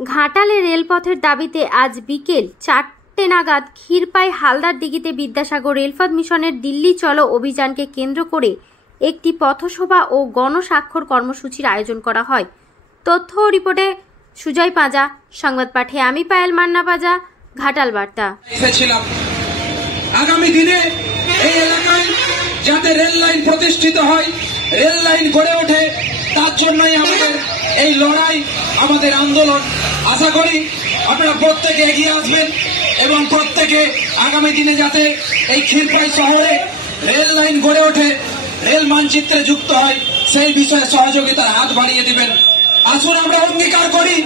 ঘাটালে রেলপথের দাবিতে আজ বিকেল 4টে নাগাদ ক্ষীরপাই হালদার দিঘিতে বিদ্যাসাগর রেলপথ মিশনের দিল্লি চলো অভিযানকে কেন্দ্র করে একটি পথসভা ও গণস্বাক্ষর কর্মসূচির আয়োজন করা হয়। তথ্য ও রিপোর্টে সুজয় পাঁজা, সংবাদ পাঠে আমি পায়েল মান্না পাঁজা, ঘাটাল বার্তা। আগামী দিনে এই এলাকায় যাতে রেল লাইন প্রতিষ্ঠিত হয়, রেল লাইন গড়ে ওঠে, তার জন্যই আমাদের এই লড়াই, আমাদের আন্দোলন। আশা করি আপনারা প্রত্যেকে এগিয়ে আসবেন এবং প্রত্যেকে আগামী দিনে যাতে এই ক্ষীরপাই শহরে রেল লাইন গড়ে ওঠে, রেল মানচিত্রে যুক্ত হয়, সেই বিষয়ে সহযোগিতার হাত বাড়িয়ে দিবেন। আসুন আমরা অঙ্গীকার করি,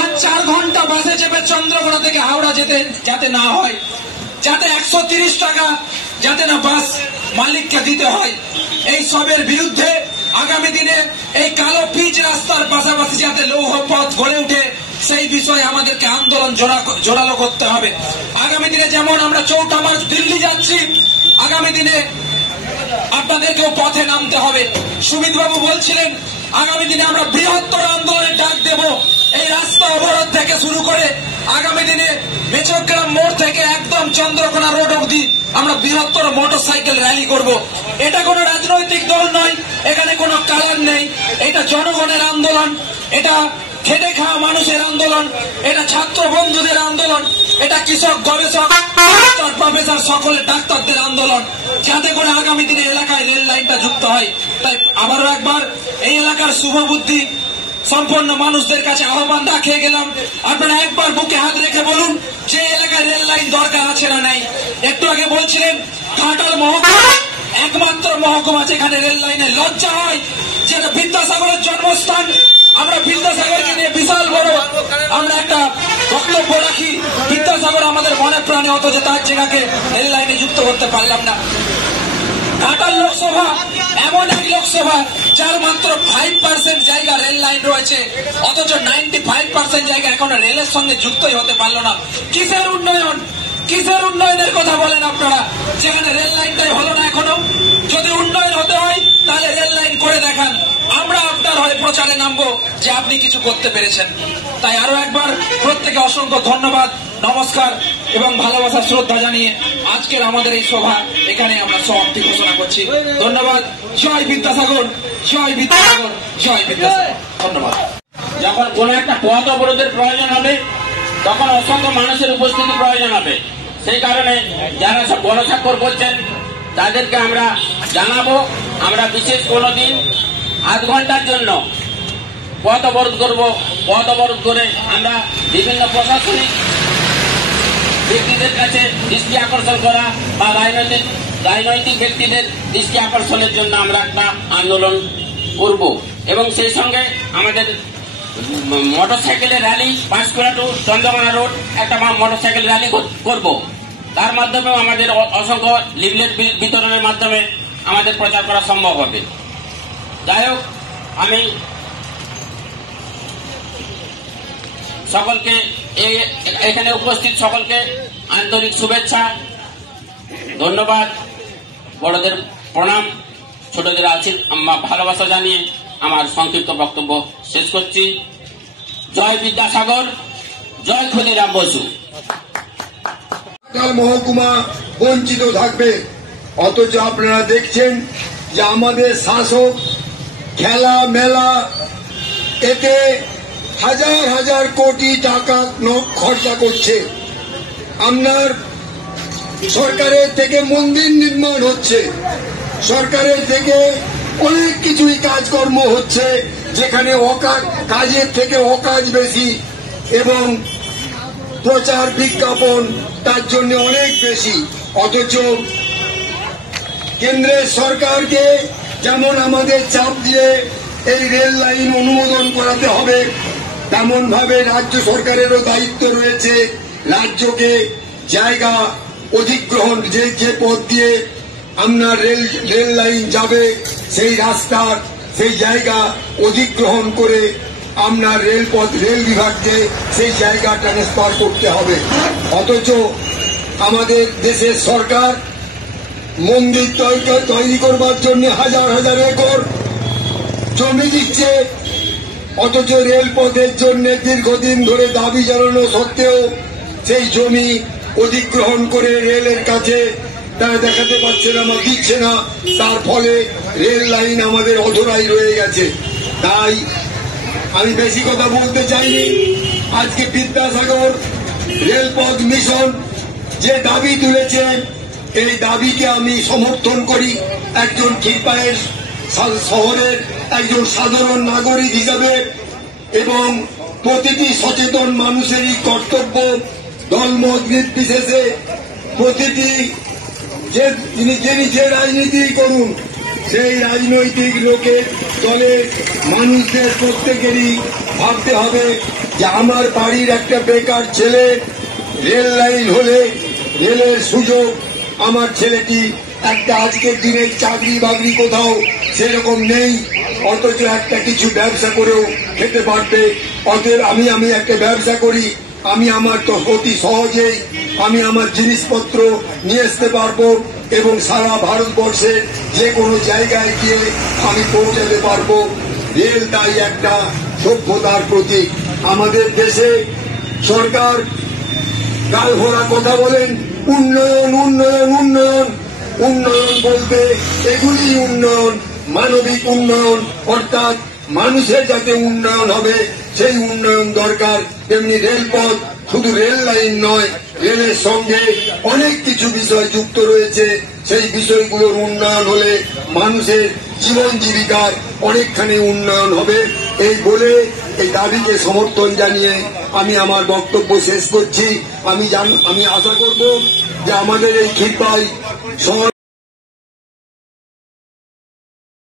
আজ 4 ঘন্টা বাসে চেপে চন্দ্রকোনা থেকে হাওড়া যেতে যাতে না হয়, যাতে 130 টাকা যাতে না বাস মালিককে দিতে হয়। এই সবের বিরুদ্ধে আগামী দিনে এই কালো পিচ রাস্তার পাশাপাশি যাতে লৌহ পথ গড়ে উঠে, সেই বিষয়ে আমাদেরকে আন্দোলন জোরালো করতে হবে। আগামী দিনে যেমন আমরা 4ঠা মার্চ দিল্লি যাচ্ছি, আগামী দিনে আপনাদেরকেও পথে নামতে হবে। সুমিত বাবু বলছিলেন আগামী দিনে আমরা বৃহত্তর আন্দোলনের ডাক দেব। এই রাস্তা অবরোধ থেকে শুরু করে আগামী দিনে মেচগ্রাম মোড় থেকে একদম চন্দ্রকোনা রোড অবধি আমরা বৃহত্তর মোটরসাইকেল র্যালি করব। এটা কোনো রাজনৈতিক দল নয়, এখানে কোনো কালার নেই। এটা জনগণের আন্দোলন, এটা খেটে খাওয়া মানুষের আন্দোলন, এটা ছাত্র বন্ধুদের আন্দোলন, এটা কৃষক, গবেষক, প্রফেসর, সকলের ডাক্তারদের আন্দোলন, যাতে করে আগামী দিনে এলাকায় রেল লাইনটা যুক্ত হয়। তাই আবারও একবার এই এলাকার শুভবুদ্ধি সম্পন্ন মানুষদের কাছে আহ্বান রাখিয়ে গেলাম, আপনারা একবার বুকে হাত রেখে বলুন যে এলাকায় রেল লাইন দরকার আছে না নেই। একটু আগে বলছিলেন ঘাটাল মহকুমা একমাত্র মহকুমা যেখানে রেল লাইনের লজ্জা হয়, যেটা বিদ্যাসাগরের জন্মস্থান। আমরা বিদ্যাসাগরকে নিয়ে বিশাল বড় আমরা একটা বক্তব্য রাখি, বিদ্যাসাগর আমাদের মনে প্রাণে, অথচ তার জায়গাকে রেল লাইনে যুক্ত করতে পারলাম না। ঘাটাল লোকসভা এমন এক লোকসভা যার মাত্র 5% জায়গা রেল লাইন রয়েছে, অথচ 95% জায়গা এখনো রেলের সঙ্গে যুক্তই হতে পারলো না। কিসের উন্নয়ন, কিসের উন্নয়নের কথা বলেন আপনারা, যেখানে রেল লাইনটাই হলো না এখনো? যদি উন্নয়ন হতে হয় তাহলে রেল লাইন করে দেখান, আমরা আপনার হয়ে প্রচারে নামবো যে আপনি কিছু করতে পেরেছেন। তাই আরো একবার প্রত্যেকে অসংখ্য ধন্যবাদ, নমস্কার এবং ভালোবাসা শ্রদ্ধা জানিয়ে আজকের আমাদের এই সভা এখানে আমরা সমাপ্তি ঘোষণা করছি। ধন্যবাদ। জয় বিদ্যাসাগর, জয় বিদ্যাসাগর, জয় বিদ্যাসাগর। ধন্যবাদ। যখন কোন একটা পথ অবরোধের প্রয়োজন হবে, তখন অসংখ্য মানুষের উপস্থিতি প্রয়োজন হবে। সেই কারণে যারা সব গণস্বাক্ষর করছেন তাদেরকে আমরা জানাবো, আমরা বিশেষ কোনো দিন আধ ঘন্টার জন্য পথ অবরোধ করব। পথ অবরোধ করে আমরা বিভিন্ন প্রশাসনিক ব্যক্তিদের কাছে দৃষ্টি আকর্ষণ করা বা রাজনৈতিক ব্যক্তিদের দৃষ্টি আকর্ষণের জন্য আমরা একটা আন্দোলন করব। এবং সেই সঙ্গে আমাদের মোটরসাইকেলের rally, Panskura to Chandrakona road একটা মোটরসাইকেল র্যালি করব। তার মাধ্যমেও আমাদের অসংখ্য লিফলেট বিতরণের মাধ্যমে আমাদের প্রচার করা সম্ভব হবে। যাই হোক, আমি সকলকে এখানে উপস্থিত সকলকে আন্তরিক শুভেচ্ছা, ধন্যবাদ, বড়দের প্রণাম, ছোটদের ভালোবাসা জানিয়ে আমার সংক্ষিপ্ত বক্তব্য শেষ করছি। জয় বিদ্যাসাগর, জয় ক্ষুদিরাম বসু। মহকুমা বঞ্চিত থাকবে, অথচ আপনারা দেখছেন যে আমাদের শাসক খেলা মেলা, এতে হাজার হাজার কোটি টাকা খরচা করছে। আপনার সরকারের থেকে মন্দির নির্মাণ হচ্ছে, সরকারের থেকে অনেক কিছুই কাজকর্ম হচ্ছে, যেখানে কাজের থেকে অকাজ বেশি এবং প্রচার বিজ্ঞাপন তার জন্য অনেক বেশি। অথচ কেন্দ্রের সরকারকে যেমন আমাদের চাপ দিয়ে এই রেল লাইন অনুমোদন করাতে হবে, তেমন ভাবে রাজ্য সরকারেরও দায়িত্ব রয়েছে রাজ্যকে জায়গা অধিগ্রহণ, যে পথ দিয়ে আপনার রেল লাইন যাবে সেই রাস্তার সেই জায়গা অধিগ্রহণ করে আপনার রেল বিভাগকে সেই জায়গা ট্রান্সফার করতে হবে। অথচ আমাদের দেশের সরকার মন্দির তৈরি করবার জন্য হাজার হাজার একর জমি দিচ্ছে, অথচ রেলপথের জন্য দীর্ঘদিন ধরে দাবি জানানো সত্ত্বেও সেই জমি অধিগ্রহণ করে রেলের কাছে তারা দেখাতে পারছে না বা দিচ্ছে না। তার ফলে রেল লাইন আমাদের অধরাই রয়ে গেছে। তাই আমি বেশি কথা বলতে চাইনি। আজকে বিদ্যাসাগর রেলপথ মিশন যে দাবি তুলেছে, এই দাবিকে আমি সমর্থন করি। একজন ক্ষীরপাইয়ের শহরের একজন সাধারণ নাগরিক হিসাবে, এবং প্রতিটি সচেতন মানুষেরই কর্তব্য দলমত নির্বিশেষে প্রতিটি যিনি যে রাজনীতি করুন সেই রাজনৈতিক লোকের দলের মানুষদের প্রত্যেকেরই ভাবতে হবে যে আমার বাড়ির একটা বেকার ছেলে রেল লাইন হলে রেলের সুযোগ, আমার ছেলেটি একটা আজকের দিনে চাকরি বাকরি কোথাও সেরকম নেই, অথচ একটা কিছু ব্যবসা করেও খেতে পারবে। অতএব আমি একটা ব্যবসা করি, আমি আমার তো অতি সহজেই আমি আমার জিনিসপত্র নিয়ে আসতে পারবো এবং সারা ভারতবর্ষের যে কোনো জায়গায় গিয়ে আমি পৌঁছাতে পারবো। রেল তাই একটা সভ্যতার প্রতীক। আমাদের দেশে সরকার গাল ভরা কথা বলেন, উন্নয়ন উন্নয়ন উন্নয়ন। উন্নয়ন বলতে এগুলি উন্নয়ন, মানবিক উন্নয়ন, অর্থাৎ মানুষের যাতে উন্নয়ন হবে সেই উন্নয়ন দরকার। তেমনি রেলপথ শুধু রেল লাইন নয়, রেলের সঙ্গে অনেক কিছু বিষয় যুক্ত রয়েছে। সেই বিষয়গুলোর উন্নয়ন হলে মানুষের জীবন জীবিকার অনেকখানি উন্নয়ন হবে। এই বলে এই দাবিকে সমর্থন জানিয়ে আমি আমার বক্তব্য শেষ করছি। আমি আশা করব যে আমাদের এই ক্ষীরপাই শহর